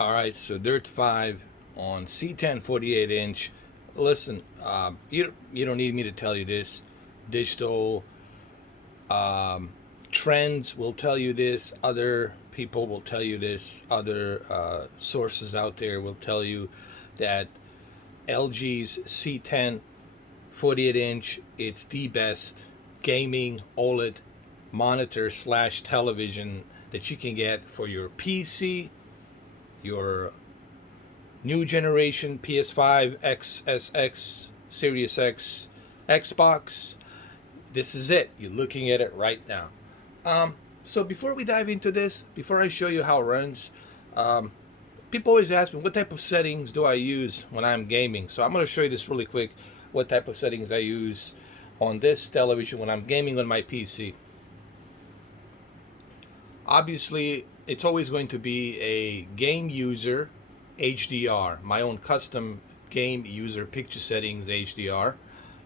All right, so Dirt 5 on C10 48 inch. Listen, you don't need me to tell you this. Digital trends will tell you this. Other people will tell you this. Other sources out there will tell you that LG's C10 48 inch, it's the best gaming OLED monitor slash television that you can get for your PC, your new generation PS5, XSX, Series X, Xbox. This is it. You're looking at it right now. So before we dive into this, before I show you how it runs, people always ask me what type of settings do I use when I'm gaming. So I'm going to show you this really quick, what type of settings I use on this television when I'm gaming on my PC. Obviously, it's always going to be a game user HDR, my own custom game user picture settings HDR.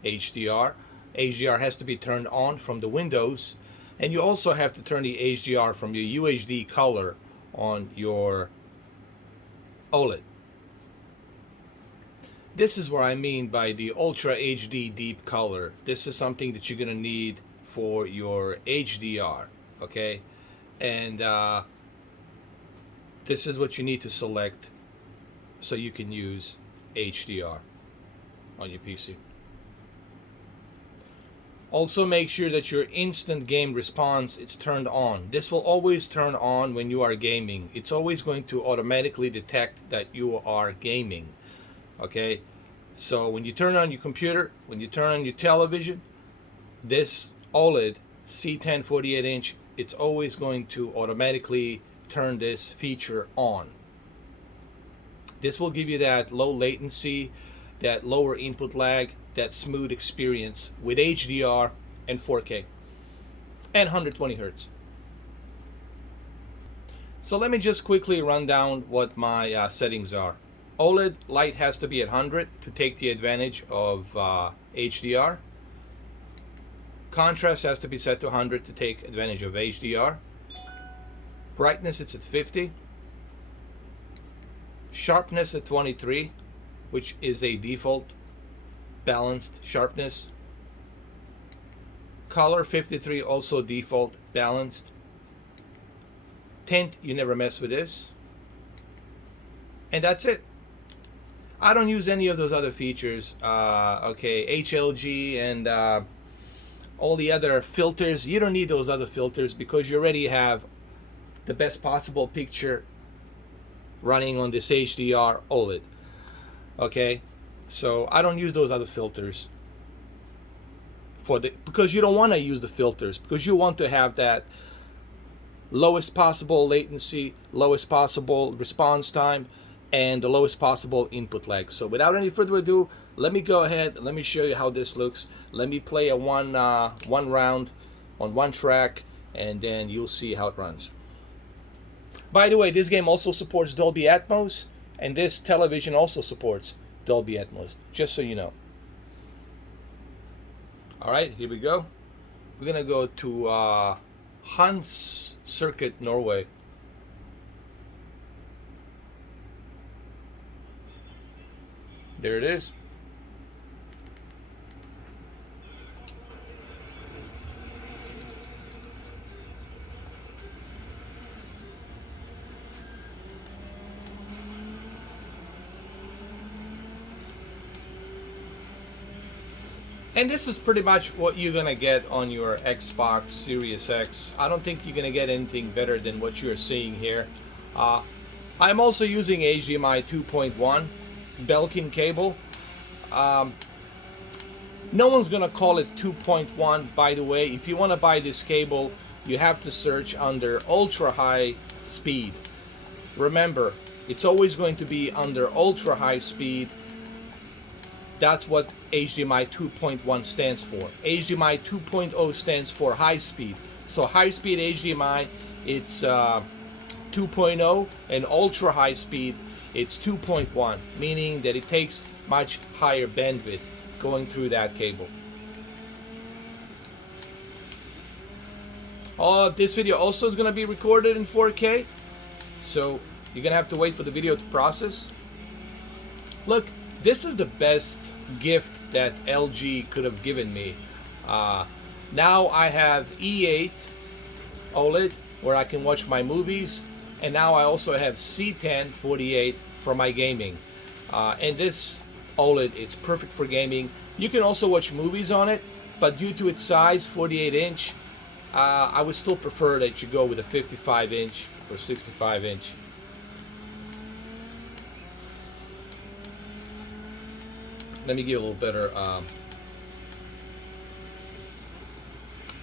HDR has to be turned on from the Windows, and you also have to turn the HDR from your UHD color on your OLED. This is what I mean by the Ultra HD Deep Color. This is something that you're gonna need for your HDR, okay? And this is what you need to select so you can use HDR on your PC. Also make sure that your instant game response is turned on. This will always turn on when you are gaming. It's always going to automatically detect that you are gaming. Okay? So when you turn on your computer, when you turn on your television, this OLED C10 48 inch, it's always going to automatically turn this feature on. This will give you that low latency, that lower input lag, that smooth experience with HDR and 4K and 120 Hertz. So let me just quickly run down what my settings are. OLED light has to be at 100 to take the advantage of HDR. Contrast has to be set to 100 to take advantage of HDR. Brightness, it's at 50. Sharpness at 23, which is a default balanced sharpness. Color 53, also default balanced. Tint, you never mess with this. And that's it. I don't use any of those other features. Okay, HLG and all the other filters. You don't need those other filters because you already have the best possible picture running on this HDR OLED. Okay, so I don't use those other filters because you don't want to use the filters, because you want to have that lowest possible latency, lowest possible response time, and the lowest possible input lag. So without any further ado, let me go ahead and let me show you how this looks. Let me play a one round on one track, and then you'll see how it runs. By the way, this game also supports Dolby Atmos, and this television also supports Dolby Atmos, just so you know. All right, here we go. We're gonna go to Hans Circuit, Norway. There it is. And this is pretty much what you're gonna get on your Xbox Series X. I don't think you're gonna get anything better than what you're seeing here. I'm also using HDMI 2.1 Belkin cable. No one's gonna call it 2.1, by the way. If you want to buy this cable, you have to search under ultra high speed. Remember, it's always going to be under ultra high speed. That's what HDMI 2.1 stands for. HDMI 2.0 stands for high speed. So high speed HDMI, it's 2.0, and ultra high speed, it's 2.1, meaning that it takes much higher bandwidth going through that cable. This video also is going to be recorded in 4K. So You're gonna have to wait for the video to process. Look, this is the best gift that LG could have given me. Now I have E8 OLED where I can watch my movies, and now I also have C1048 for my gaming. And this OLED, it's perfect for gaming. You can also watch movies on it, but due to its size, 48-inch, I would still prefer that you go with a 55-inch or 65-inch. Let me give you a little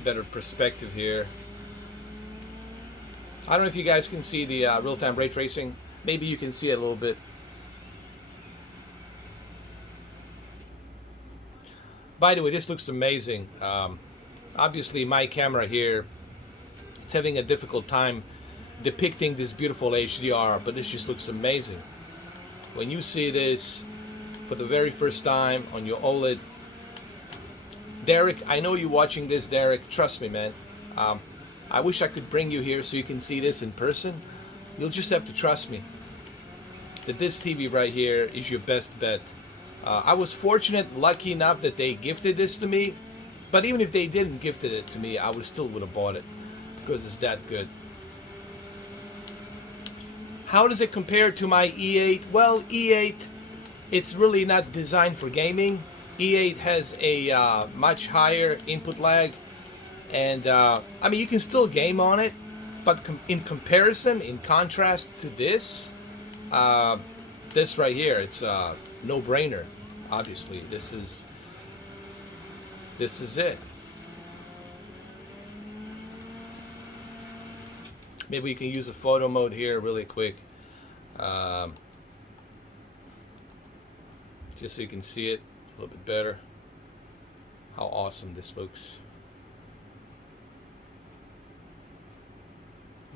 better perspective here. I don't know if you guys can see the real-time ray tracing. Maybe you can see it a little bit. By the way, this looks amazing. Obviously, my camera here, it's having a difficult time depicting this beautiful HDR, but this just looks amazing. When you see this for the very first time on your OLED, Derek, I know you're watching this, Derek. Trust me, man. I wish I could bring you here so you can see this in person. You'll just have to trust me that this TV right here is your best bet. I was fortunate, lucky enough that they gifted this to me, but even if they didn't gift it to me, I still would have bought it because it's that good. How does it compare to my E8? Well, E8, it's really not designed for gaming. E8 has a much higher input lag, and I mean, you can still game on it, but in comparison, in contrast to this, this right here, it's a no-brainer. Obviously, this is it. Maybe we can use a photo mode here really quick, just so you can see it a little bit better. How awesome this looks.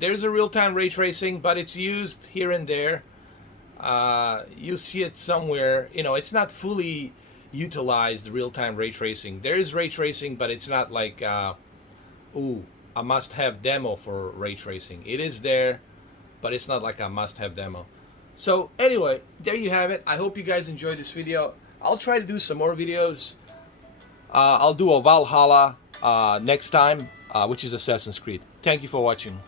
There's a real-time ray tracing, but it's used here and there. You see it somewhere. You know, it's not fully utilized, real-time ray tracing. There is ray tracing, but it's not like ooh, a must-have demo for ray tracing. It is there, but it's not like a must-have demo. So anyway, there you have it. I hope you guys enjoyed this video. I'll try to do some more videos. I'll do a Valhalla next time, which is Assassin's Creed. Thank you for watching.